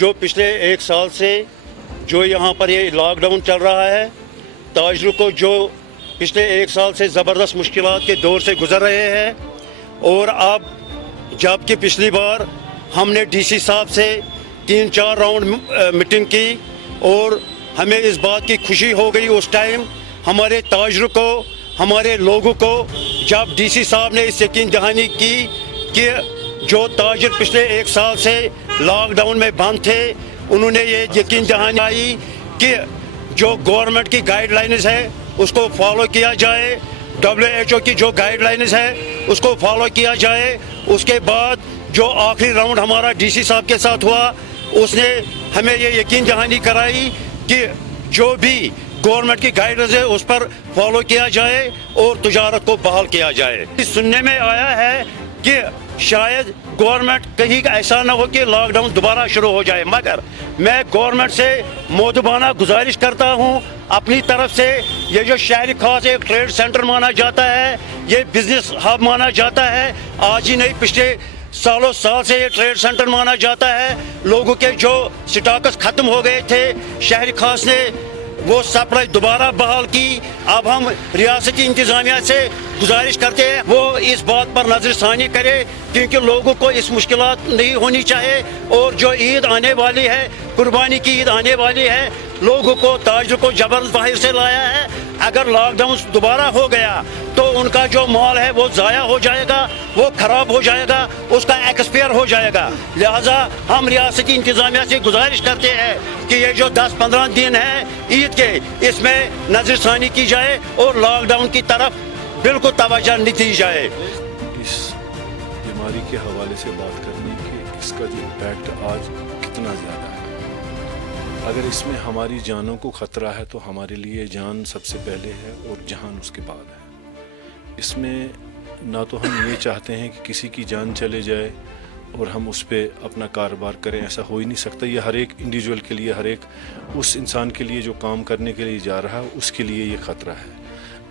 जो पिछले एक साल से जो यहाँ पर ये लॉकडाउन चल रहा है, ताजरों को जो पिछले एक साल से ज़बरदस्त मुश्किलात के दौर से गुजर रहे हैं। और अब जबकि पिछली बार हमने डीसी साहब से 3-4 राउंड मीटिंग की और हमें इस बात की खुशी हो गई उस टाइम हमारे ताजरों को, हमारे लोगों को, जब डीसी साहब ने इस यकीन दहानी की कि जो ताजर पिछले एक साल से लॉकडाउन में बंद थे, उन्होंने ये यकीन दहानी आई कि जो गवर्नमेंट की गाइडलाइंस है उसको फॉलो किया जाए, WHO की जो गाइडलाइंस है उसको फॉलो किया जाए। उसके बाद जो आखिरी राउंड हमारा डीसी साहब के साथ हुआ, उसने हमें ये यकीन दहानी कराई कि जो भी गवर्नमेंट की गाइडलाइंस है उस पर फॉलो किया जाए और तजारत को बहाल किया जाए। सुनने में आया है कि शायद गवर्नमेंट कहीं ऐसा ना हो कि लॉकडाउन दोबारा शुरू हो जाए, मगर मैं गवर्नमेंट से मोदबाना गुजारिश करता हूं अपनी तरफ से। ये जो शहरी खास एक ट्रेड सेंटर माना जाता है, ये बिजनेस हब माना जाता है, आज ही नहीं पिछले सालों साल से ये ट्रेड सेंटर माना जाता है। लोगों के जो स्टॉक्स खत्म हो गए थे, शहरी खास ने वो सप्लाई दोबारा बहाल की। अब हम रियासती इंतजामिया से गुजारिश करते हैं वो इस बात पर नजरसानी करे, क्योंकि लोगों को इस मुश्किलात नहीं होनी चाहिए। और जो ईद आने वाली है, कुर्बानी की ईद आने वाली है, लोगों को, ताजरों को जबरदस्त बाहर से लाया है। अगर लॉकडाउन दोबारा हो गया तो उनका जो माल है वो ज़ाया हो जाएगा, वो ख़राब हो जाएगा, उसका एक्सपायर हो जाएगा। लिहाजा हम रियासती इंतजामिया से गुजारिश करते हैं कि ये जो 10-15 दिन है ईद के, इसमें नजरसानी की जाए और लॉकडाउन की तरफ बिल्कुल तवज्जो नहीं दी जाए। इस बीमारी के हवाले से बात करने की इसका जो इम्पैक्ट आज कितना ज़्यादा है। अगर इसमें हमारी जानों को ख़तरा है तो हमारे लिए जान सबसे पहले है और जहान उसके बाद है। इसमें ना तो हम ये चाहते हैं कि किसी की जान चले जाए और हम उस पर अपना कारोबार करें, ऐसा हो ही नहीं सकता। ये हर एक इंडिविजुअल के लिए, हर एक उस इंसान के लिए जो काम करने के लिए जा रहा है, उसके लिए ये ख़तरा है।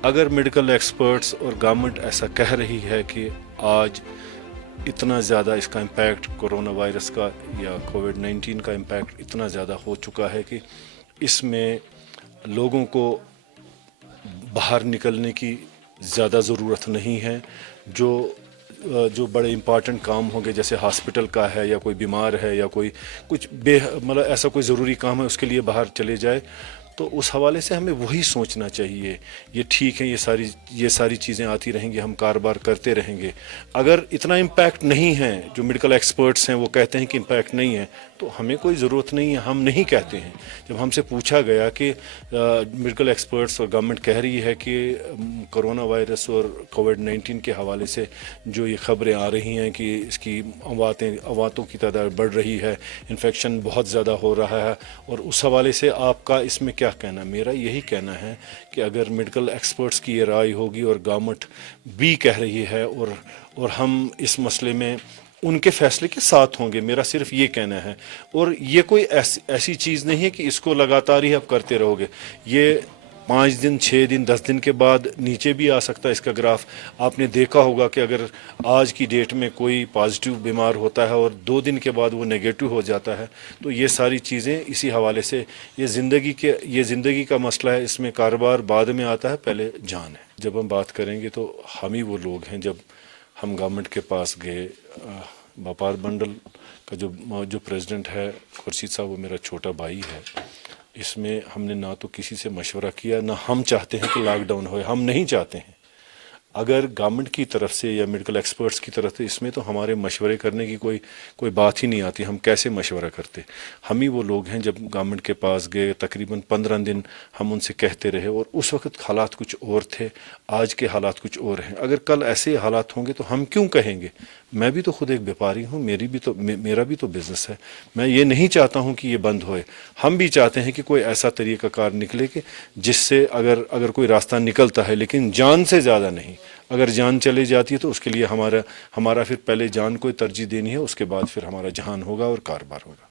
अगर मेडिकल एक्सपर्ट्स और गवर्नमेंट ऐसा कह रही है कि आज इतना ज़्यादा इसका इम्पैक्ट कोरोना वायरस का या कोविड-19 का इम्पैक्ट इतना ज़्यादा हो चुका है कि इसमें लोगों को बाहर निकलने की ज़्यादा ज़रूरत नहीं है। जो बड़े इम्पॉर्टेंट काम होंगे, जैसे हॉस्पिटल का है या कोई बीमार है या कोई कुछ मतलब ऐसा कोई ज़रूरी काम है, उसके लिए बाहर चले जाए, तो उस हवाले से हमें वही सोचना चाहिए। ये ठीक है, ये सारी चीज़ें आती रहेंगी, हम कारोबार करते रहेंगे। अगर इतना इम्पैक्ट नहीं है, जो मेडिकल एक्सपर्ट्स हैं वो कहते हैं कि इम्पैक्ट नहीं है, तो हमें कोई ज़रूरत नहीं है, हम नहीं कहते हैं। जब हमसे पूछा गया कि मेडिकल एक्सपर्ट्स और गवर्नमेंट कह रही है कि कोरोना वायरस और कोविड-19 के हवाले से जो ये ख़बरें आ रही हैं कि इसकी अवातों की तादाद बढ़ रही है, इन्फेक्शन बहुत ज़्यादा हो रहा है, और उस हवाले से आपका इसमें क्या कहना? मेरा यही कहना है कि अगर मेडिकल एक्सपर्ट्स की ये राय होगी और गवर्नमेंट भी कह रही है और हम इस मसले में उनके फैसले के साथ होंगे, मेरा सिर्फ ये कहना है। और ये कोई ऐसी चीज़ नहीं है कि इसको लगातार ही आप करते रहोगे। ये 5 दिन, 6 दिन, 10 दिन के बाद नीचे भी आ सकता है इसका ग्राफ। आपने देखा होगा कि अगर आज की डेट में कोई पॉजिटिव बीमार होता है और 2 दिन के बाद वो नेगेटिव हो जाता है, तो ये सारी चीज़ें इसी हवाले से ये ज़िंदगी का मसला है। इसमें कारोबार बाद में आता है, पहले जान है। जब हम बात करेंगे तो हम ही वो लोग हैं, जब हम गवर्नमेंट के पास गए, व्यापार मंडल का जो प्रेसिडेंट है खुर्शीद साहब, वो मेरा छोटा भाई है। इसमें हमने ना तो किसी से मशवरा किया, ना हम चाहते हैं कि लॉकडाउन होए, हम नहीं चाहते हैं। अगर गवर्नमेंट की तरफ से या मेडिकल एक्सपर्ट्स की तरफ से, इसमें तो हमारे मशवरे करने की कोई बात ही नहीं आती। हम कैसे मशवरा करते? हम ही वो लोग हैं, जब गवर्नमेंट के पास गए तकरीबन 15 दिन हम उनसे कहते रहे, और उस वक्त हालात कुछ और थे, आज के हालात कुछ और हैं। अगर कल ऐसे हालात होंगे तो हम क्यों कहेंगे? मैं भी तो खुद एक व्यापारी हूँ, मेरा भी तो बिज़नेस है। मैं ये नहीं चाहता हूँ कि ये बंद होए। हम भी चाहते हैं कि कोई ऐसा तरीक़ाकार निकले कि जिससे अगर कोई रास्ता निकलता है, लेकिन जान से ज़्यादा नहीं। अगर जान चली जाती है तो उसके लिए हमारा फिर पहले जान को तरजीह देनी है, उसके बाद फिर हमारा जहान होगा और कारोबार होगा।